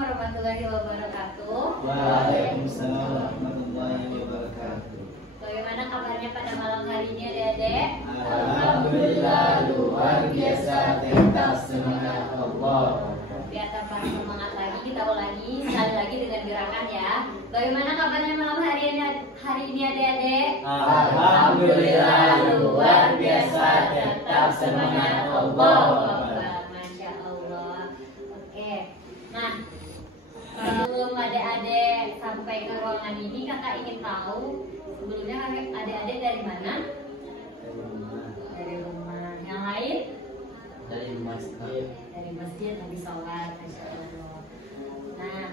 warahmatullahi wabarakatuh. Waalaikumsalam warahmatullahi wabarakatuh. Bagaimana kabarnya pada malam hari ini adik-adik? Alhamdulillah luar biasa, tetap semangat Allah. Biar tambah semangat lagi, kita ulangi sekali lagi dengan gerakan ya. Bagaimana kabarnya malam hari ini adik-adik? Alhamdulillah luar biasa, tetap semangat Allah. Masya Allah. Oke. Nah, sebelum adik-adik sampai ke ruangan ini, kakak ingin tahu sebelumnya adik-adik dari mana? Dari rumah. Yang lain? Dari masjid. Dari masjid habis sholat. Masya Allah. Nah,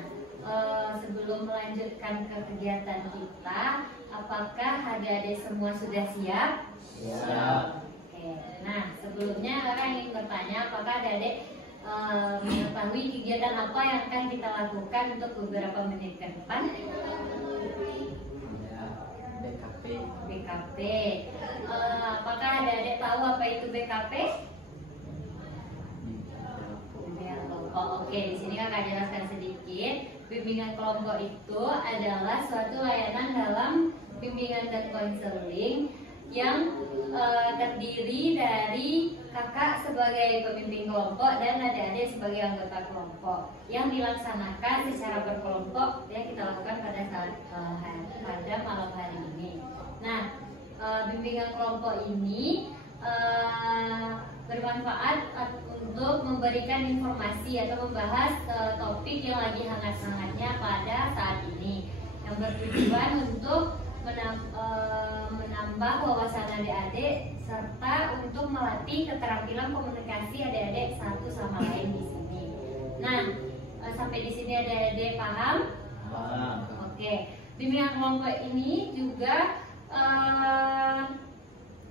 sebelum melanjutkan ke kegiatan kita, apakah adik-adik semua sudah siap? Siap. Oke. Nah, sebelumnya kakak ingin bertanya, apakah adik-adik mengetahui kegiatan apa yang akan kita lakukan untuk beberapa menit ke depan? BKP. BKP. Apakah adik-adik tahu apa itu BKP? Bimbingan kelompok. Oke, di sini kakak jelaskan sedikit. Bimbingan kelompok itu adalah suatu layanan dalam bimbingan dan konseling yang terdiri dari kakak sebagai pemimpin kelompok dan adik-adik sebagai anggota kelompok yang dilaksanakan secara berkelompok yang kita lakukan pada saat pada malam hari ini. Nah, bimbingan kelompok ini bermanfaat untuk memberikan informasi atau membahas topik yang lagi hangat-hangatnya pada saat ini, yang bertujuan untuk menambah wawasan adik-adik serta untuk melatih keterampilan komunikasi adik-adik satu sama lain di sini. Nah, sampai di sini adik-adik paham? Paham. Oke, bimbingan kelompok ini juga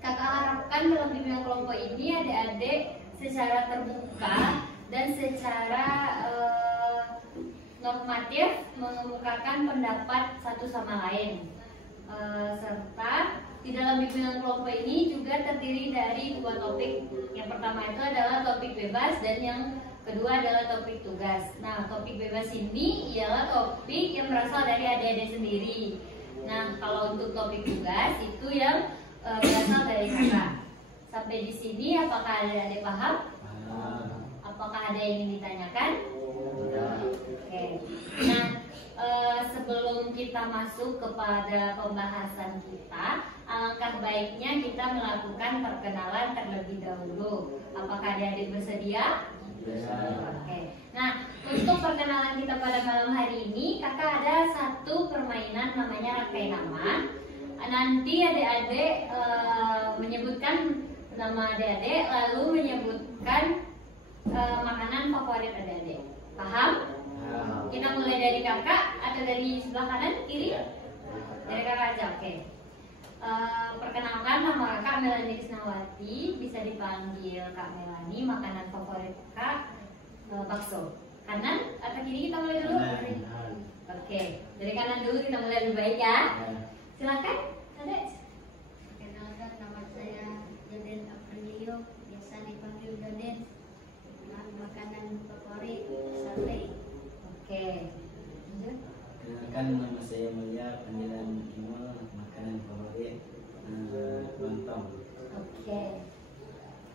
kakak harapkan dalam bimbingan kelompok ini adik-adik secara terbuka dan secara normatif mengemukakan pendapat satu sama lain. Serta di dalam bimbingan kelompok ini juga terdiri dari dua topik. Yang pertama itu adalah topik bebas dan yang kedua adalah topik tugas. Nah, topik bebas ini ialah topik yang berasal dari adik-adik sendiri. Nah, kalau untuk topik tugas itu yang berasal dari kakak. Sampai di sini apakah adik-adik paham? Apakah ada yang ingin ditanyakan? Oke. Nah, sebelum kita masuk kepada pembahasan kita, alangkah baiknya kita melakukan perkenalan terlebih dahulu. Apakah adik-adik bersedia? Oke. Nah, untuk perkenalan kita pada malam hari ini, kakak ada satu permainan namanya rangkai nama. Nanti adik-adik menyebutkan nama adik-adik, lalu menyebutkan makanan favorit adik-adik. Paham? Kita mulai dari kakak atau dari sebelah kanan, kiri? Dari kakak aja, oke. Perkenalkan, nama kakak Melani Krisnawati, bisa dipanggil Kak Melani. Makanan favorit kakak bakso. Kanan atau kiri kita mulai dulu? Oke, dari kanan dulu kita mulai lebih baik ya. Silakan, adek. Perkenalkan, nama saya Jaden Aprilio, biasa dipanggil Jaden. Makanan favorit sate. Oke. Kenalkan, nama saya Mulia, panggilan Imul. Makanan favorit lontong. Oke.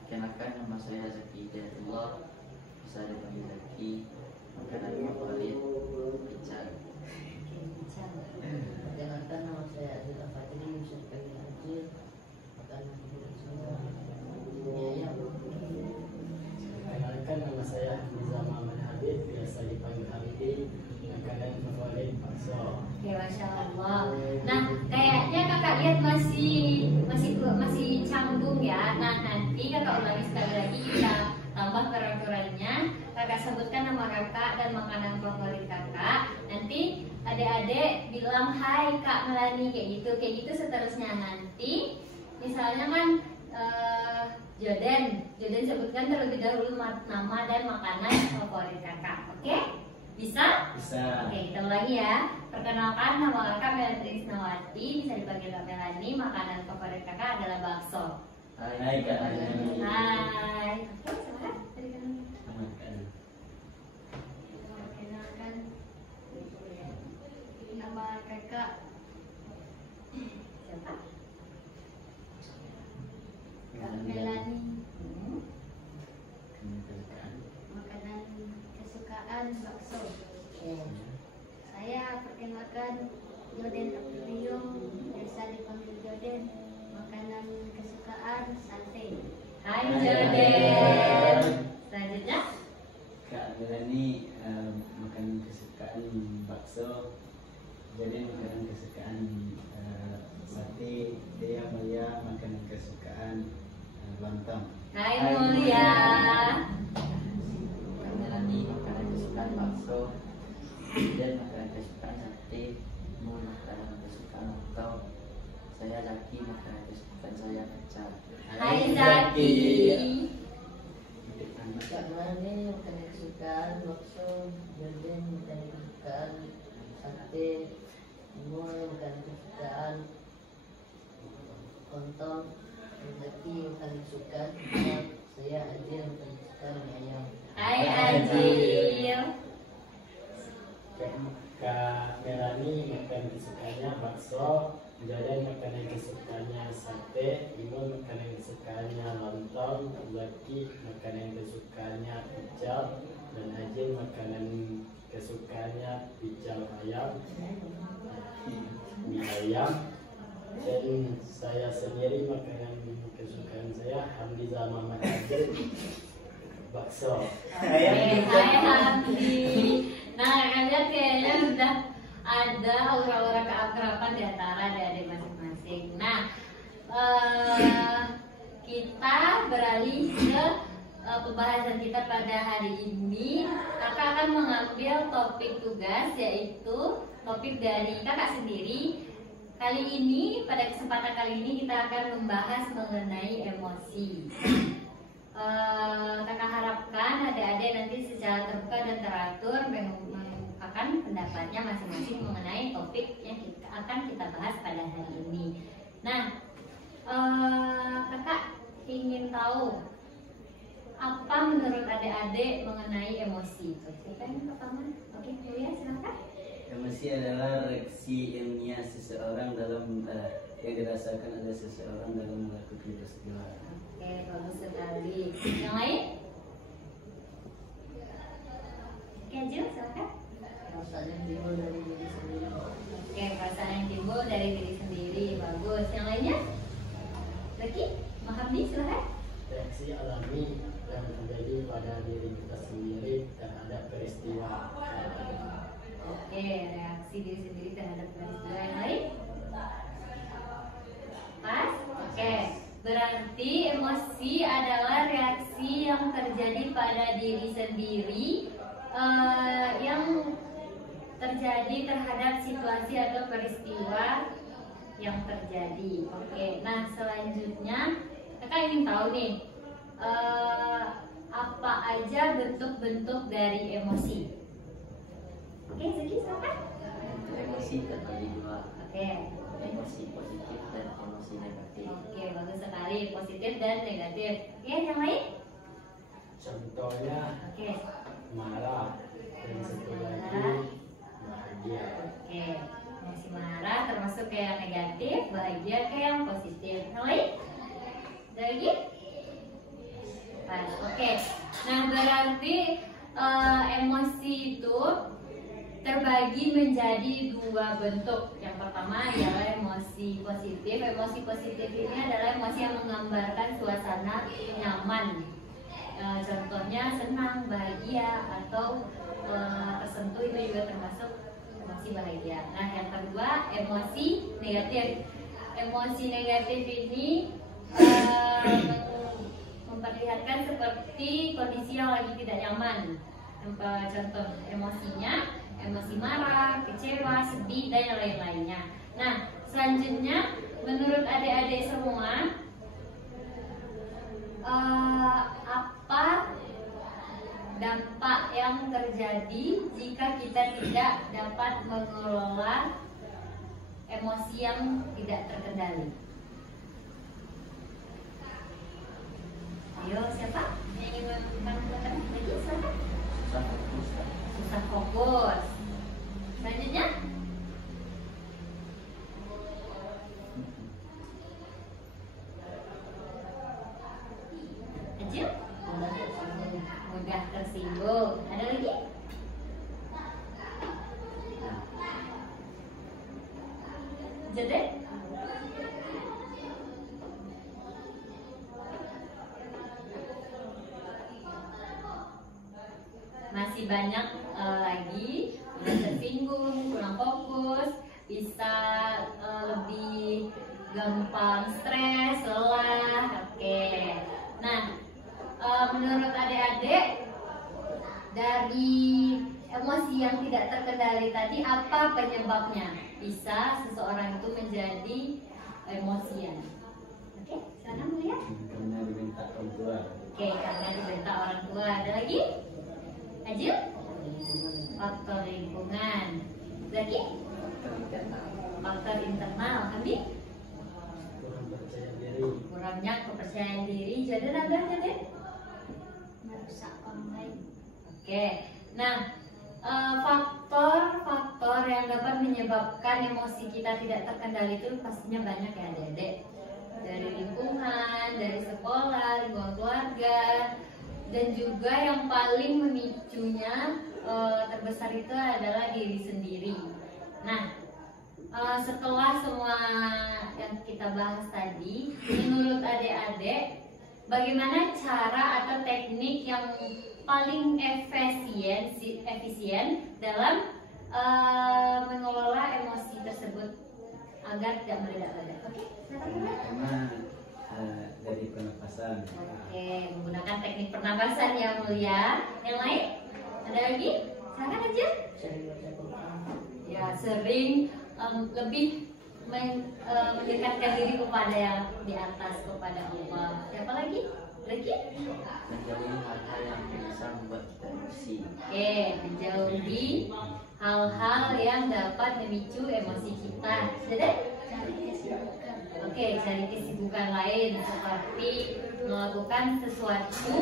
Kenalkan, nama saya Zaki Hidayatullah, bisa dipanggil Zaki. Makanan favorit pizza. Oke, bisa. Perkenalkan, nama saya Azil Al-Fatih, bisa dipanggil Azil. Makanan favorit saya ayam. Perkenalkan, nama saya Hamza Muhammad Habib, biasa dipanggil Habib. Makanan favorit bakso. Oke, masya Allah. Nah, kayaknya kakak lihat masih canggung ya. Nah, nanti kakak ulangi sekali lagi, kita tambah peraturannya. Kakak sebutkan nama kakak dan makanan favorit kakak. Nanti adik-adik bilang hai Kak Melani kayak gitu seterusnya. Nanti misalnya kan Joden sebutkan terlebih dahulu nama dan makanan favorit kakak. Oke? Bisa? Bisa. Oke, kita ulangi ya. Perkenalkan, nama kakak Melani Krisnawati, bisa dipanggil Kak Melani. Makanan favorit kakak adalah bakso. Hai Kak Melani. Hai. Oke, silakan. Dari kanan. Perkenalkan, mereka. Siapa? Kak Melani, Kesukaan. makanan kesukaan bakso. Ya. Saya perkenalkan Joden Aprilio, biasa dipanggil Joden. Makanan kesukaan sate. Hai Joden. Selanjutnya, Kak Melani makanan kesukaan bakso. Jadi makanan kesukaan sate. Dia Malia makanan kesukaan lontong. Hai Mulia. Melani makanan kesukaan bakso, dan makanan kesukaan sate, Mul makanan kesukaan lontong, saya Zaki makanan kesukaan saya pecel. Hai Zaki. Kak Melani makanan kesukaan bakso, Joden makanan kesukaan sate, Mul makanan kesukaan lontong, Zaki makanan kesukaan ayam, saya Adil makanan kesukaan ayam. Hai Adil. Kak Melani makanan kesukaannya bakso, Joden makanan kesukaannya sate, Imul makanan kesukaannya lontong, Zaki makanan kesukaannya pecel, dan Ajin makanan kesukaannya pecel ayam, mie ayam, dan saya sendiri makanan kesukaan saya Hamdiza Muhammad Adil, bakso. Hai Hamdi. Nah, kalian kayaknya sudah ada aura-aura keakraban di antara adik-adik masing-masing. Nah, kita beralih ke pembahasan kita pada hari ini. Kakak akan mengambil topik tugas, yaitu topik dari kakak sendiri. Kali ini, pada kesempatan kali ini kita akan membahas mengenai emosi. Kakak harapkan adik-adik nanti secara terbuka dan teratur mengungkapkan pendapatnya masing-masing mengenai topik yang akan kita bahas pada hari ini. Nah, kakak ingin tahu apa menurut adik-adik mengenai emosi. Siapa yang pertama? Oke, Julia silakan. Emosi adalah reaksi ilmiah seseorang dalam yang dirasakan oleh seseorang dalam melakukan peristiwa. Oke, bagus sekali. Yang lain? Oke, Jul, silakan. Perasaan yang timbul dari diri sendiri. Oke, perasaan yang timbul dari diri sendiri. Bagus. Yang lainnya? Zaki? Mahamdi, silakan. Reaksi alami yang terjadi pada diri kita sendiri terhadap peristiwa. Oke, reaksi diri sendiri terhadap peristiwa. Yang lain? Pas? Oke. Berarti emosi adalah reaksi yang terjadi pada diri sendiri yang terjadi terhadap situasi atau peristiwa yang terjadi. Oke, nah selanjutnya kakak ingin tahu nih apa aja bentuk-bentuk dari emosi. Oke, Zaki silakan. Emosi terbagi dua, Oke. emosi positif dan emosi negatif. Oke, bagus sekali. Positif dan negatif. Oke, yang lain? Contohnya Oke. marah dan satu lagi bahagia. Oke. Emosi marah termasuk ke yang negatif, bahagia ke yang positif. Yang lain? Ada lagi? Pas. Oke. Nah, berarti emosi itu terbagi menjadi dua bentuk. Yang pertama adalah emosi positif. Emosi positif ini adalah emosi yang menggambarkan suasana nyaman. Contohnya senang, bahagia, atau tersentuh, itu juga termasuk emosi bahagia. Nah, yang kedua emosi negatif. Emosi negatif ini memperlihatkan seperti kondisi yang lagi tidak nyaman. Contoh emosinya, emosi marah, kecewa, sedih, dan yang lain-lainnya. Nah, selanjutnya menurut adik-adik semua, apa dampak yang terjadi jika kita tidak dapat mengelola emosi yang tidak terkendali? Ayo, siapa yang ingin mengatakan lagi? Silakan. Susah fokus, Kak. Susah fokus. Selanjutnya, Jadi masih banyak lagi udah tersinggung, kurang fokus, bisa lebih gampang stres, lelah. Oke. Nah, menurut adik-adik, dari emosi yang tidak terkendali tadi, apa penyebabnya bisa seseorang itu menjadi emosian? Oke, silakan melihat. Karena dibentak orang tua. Oke, karena dibentak orang tua. Ada lagi? Ajil? Faktor lingkungan. Lagi? Faktor internal. Hamdi? Kurang percaya diri. Kurangnya kepercayaan diri. Jadi ada jadi? Merusak orang lain. Oke. Nah, faktor-faktor yang dapat menyebabkan emosi kita tidak terkendali itu pastinya banyak ya adik-adik. Dari lingkungan, dari sekolah, lingkungan keluarga, dan juga yang paling memicunya terbesar itu adalah diri sendiri. Nah, setelah semua yang kita bahas tadi, menurut adik-adik, bagaimana cara atau teknik yang paling efisien dalam mengelola emosi tersebut agar tidak meledak-ledak? Oke, Karena dari pernapasan. Oke, menggunakan teknik pernapasan yang mulia. Yang lain? Ada lagi? Silakan aja. Sering baca Quran. Ya, sering lebih mendekatkan diri kepada yang di atas, kepada Allah. Siapa lagi? Lagi? menjauhi hal-hal yang bisa membuat kita emosi. Oke, menjauhi hal-hal yang dapat memicu emosi kita. Sudah? Cari kesibukan. Oke, cari kesibukan lain seperti melakukan sesuatu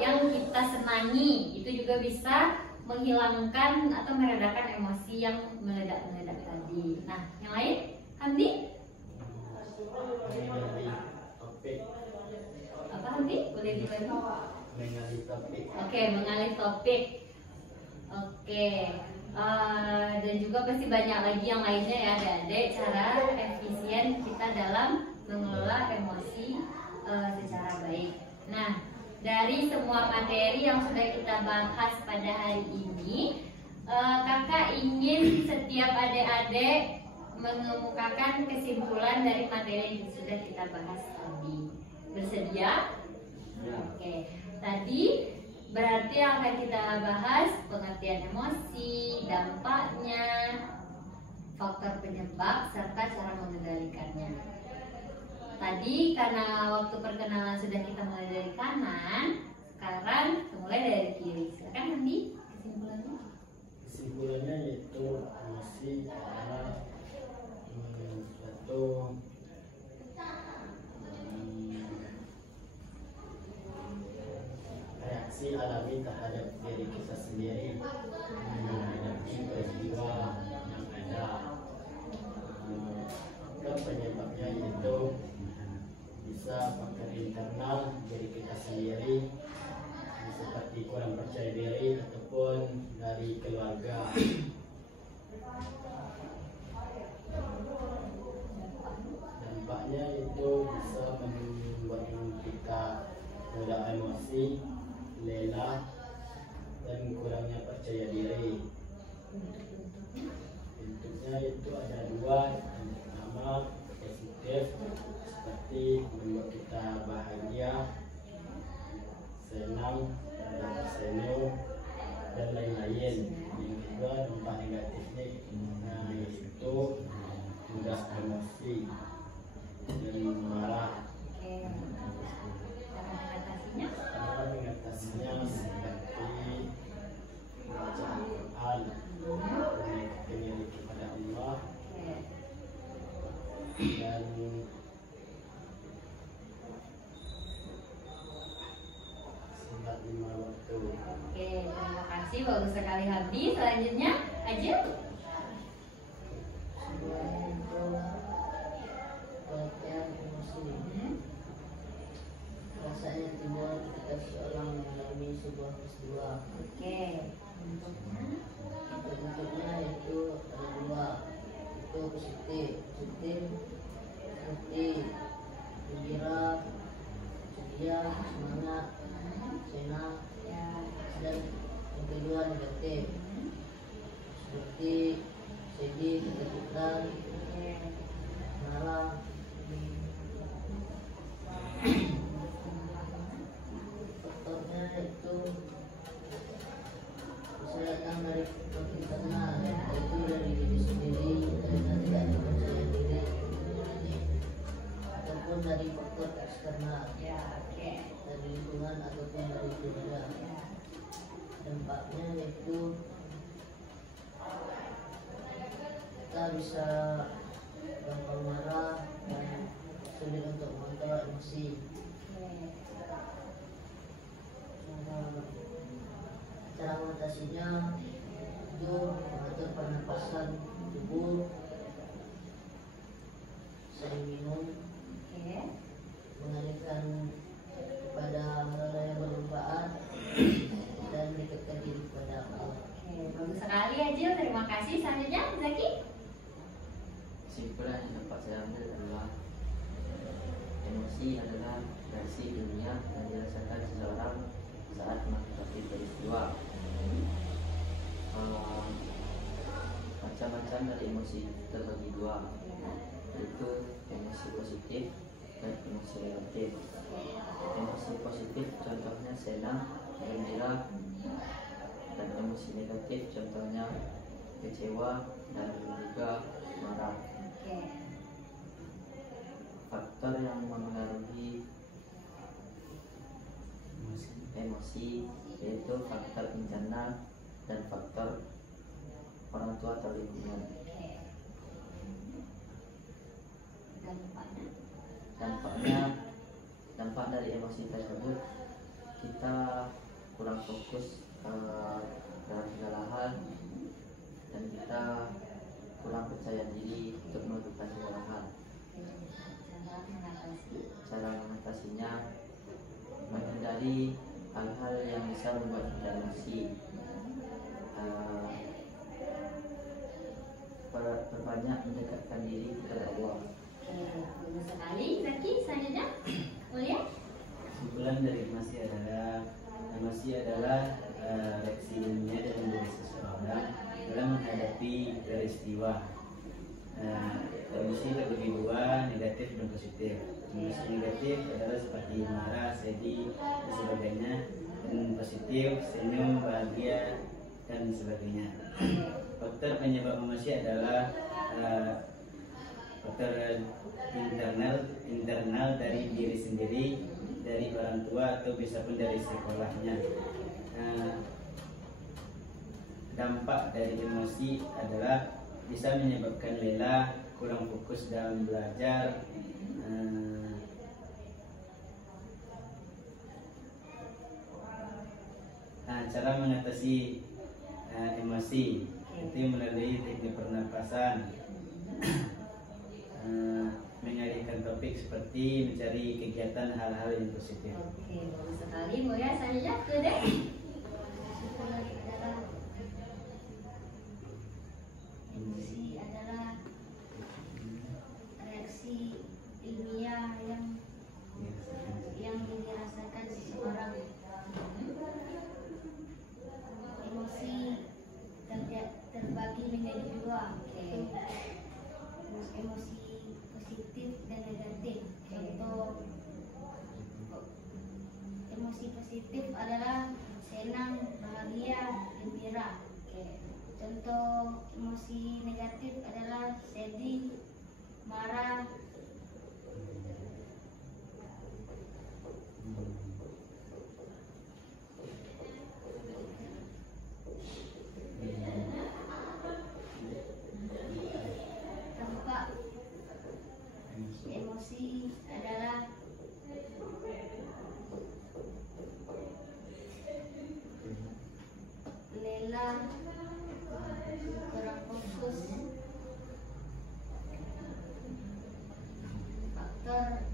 yang kita senangi. Itu juga bisa menghilangkan atau meredakan emosi yang meledak-meledak tadi. Nah, yang lain? Hamdi? Mengalih topik. Apa Hamdi? Boleh diulangi? Mengalih topik. Oke, mengalih topik. Oke, dan juga pasti banyak lagi yang lainnya ya adik-adik, cara efisien kita dalam mengelola emosi secara baik. Nah, dari semua materi yang sudah kita bahas pada hari ini, kakak ingin setiap adik-adik mengemukakan kesimpulan dari materi yang sudah kita bahas tadi. Bersedia? Oke, tadi berarti yang akan kita bahas pengertian emosi, dampaknya, faktor penyebab, serta cara mengendalikannya. Tadi karena waktu perkenalan sudah kita mulai dari kanan, sekarang kita mulai dari kiri. Silakan Andi, kesimpulannya. Kesimpulannya yaitu emosi adalah suatu reaksi alami terhadap diri kita sendiri menghadapi peristiwa yang ada. Dan penyebabnya yaitu bisa faktor internal diri kita sendiri, seperti kurang percaya diri ataupun dari keluarga. Dampaknya itu bisa membuat kita mudah emosi, lelah, dan kurangnya percaya diri. Bentuknya itu ada dua. Yang pertama positif, seperti membuat kita bahagia, senang, tersenyum, dan lain-lain. Yang kedua dampak negatifnya yaitu mudah emosi dan marah. Oke, cara mengatasinya. Cara mengatasinya seperti membaca Al-Quran, mendekatkan diri kepada Allah, Oke. dan sholat 5 waktu. Oke, terima kasih, bagus sekali Habdi. Selanjutnya, Ajil. Selain itu pengertian emosi. Rasanya timbul ketika seseorang mengalami sebuah peristiwa. Oke. Bentuknya. Bentuknya yaitu ada dua, itu positif ketakutan, marah. Faktornya itu bisa datang dari faktor internal, yaitu dari diri sendiri, dari tidak percaya diri, ataupun dari faktor eksternal, dari lingkungan ataupun dari keluarga. Dampaknya yaitu kita bisa gampang marah dan sulit untuk mengontrol emosi. Cara mengatasinya itu mengatur pernapasan tubuh, sering minum, mengalihkan kepada hal-hal yang bermanfaat, dan mendekatkan diri kepada Allah. Bagus sekali Ajil, terima kasih. Selanjutnya Zaki. Kesimpulan yang dapat saya ambil adalah emosi adalah reaksi ilmiah yang dirasakan seseorang saat menghadapi peristiwa. Macam-macam dari emosi terbagi dua, yaitu emosi positif dan emosi negatif. Emosi positif contohnya senang, gembira, dan emosi negatif contohnya kecewa dan juga marah. Faktor yang mempengaruhi emosi yaitu faktor internal dan faktor orang tua atau lingkungan. Dampak dari emosi tersebut, kita kurang fokus dalam segala hal, dan kita kurang percaya diri untuk melakukan segala hal. Cara mengatasinya, menghindari hal-hal yang bisa membuat kita emosi, berbanyak mendekatkan diri kepada Allah. Bagus sekali Zaki. Selanjutnya Mulia. Kesimpulan dari emosi adalah reaksi ilmiah dalam diri seseorang dalam menghadapi peristiwa. Emosi terbagi dua, negatif dan positif. Emosi negatif adalah seperti marah, sedih, dan sebagainya. Dan positif, senyum, bahagia, dan sebagainya. Faktor penyebab emosi adalah faktor internal dari diri sendiri, dari orang tua, atau bisa pun dari sekolahnya. Dampak dari emosi adalah bisa menyebabkan lelah, kurang fokus dalam belajar, cara mengatasi emosi itu melalui teknik pernapasan, mengalihkan topik seperti mencari kegiatan hal-hal yang positif. Oke, bagus sekali Mulia. Selanjutnya Dede. Satu lagi adalah emosi adalah reaksi ilmiah yang dirasakan seseorang. Emosi terbagi menjadi dua, emosi positif dan negatif. Contoh emosi positif adalah senang, bahagia, gembira. Contoh emosi negatif adalah sedih, marah. Dampak emosi adalah lelah, kurang fokus. Faktor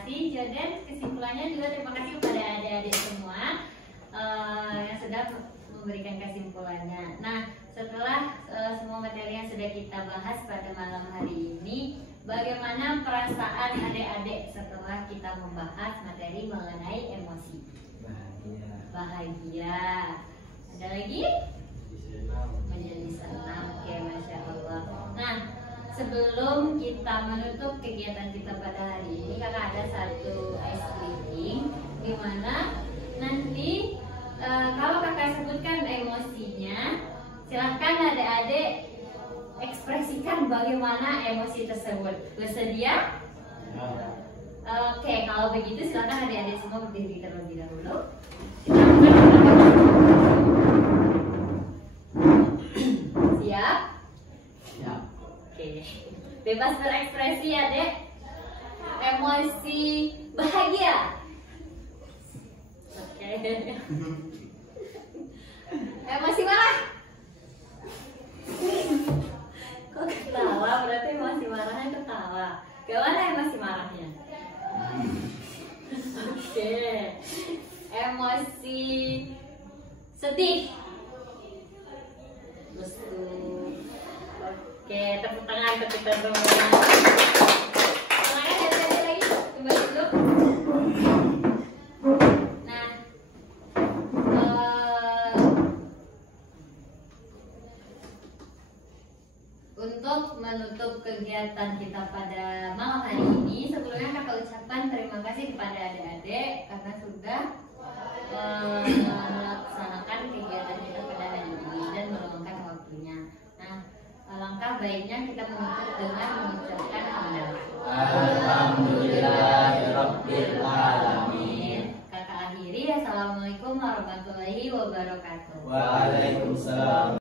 kasih Jordan. Kesimpulannya juga terima kasih kepada adik-adik semua yang sudah memberikan kesimpulannya. Nah, setelah semua materi yang sudah kita bahas pada malam hari ini, bagaimana perasaan adik-adik setelah kita membahas materi mengenai emosi? Bahagia. Ada lagi? Menjadi senang. Oke, Masya Allah. Nah, sebelum kita menutup kegiatan kita pada hari ini, kakak ada satu ice breaking, di mana nanti kalau kakak sebutkan emosinya, silahkan adik-adik ekspresikan bagaimana emosi tersebut. Bersedia? Oke, kalau begitu silahkan adik-adik semua berdiri terlebih dahulu. Siap? Siap. Oke, bebas berekspresi adik. Emosi bahagia. Oke. Emosi marah. Kok ketawa? Berarti emosi marahnya ketawa. Gimana emosi marahnya? Oke. Emosi sedih. Oke, tepuk tangan untuk kita semua. Semangat ya, lagi. Coba dulu. Nah, untuk menutup kegiatan kita pada malam hari ini, sebelumnya kakak ucapkan terima kasih kepada adik-adik karena sudah melaksanakan kegiatan kita pada hari ini dan meluangkan waktunya. Nah, alangkah baiknya kita menutup dengan mengucapkan hamdalah. Alhamdulillahirabbil alamin. Kakak akhiri, assalamualaikum warahmatullahi wabarakatuh. Waalaikumsalam.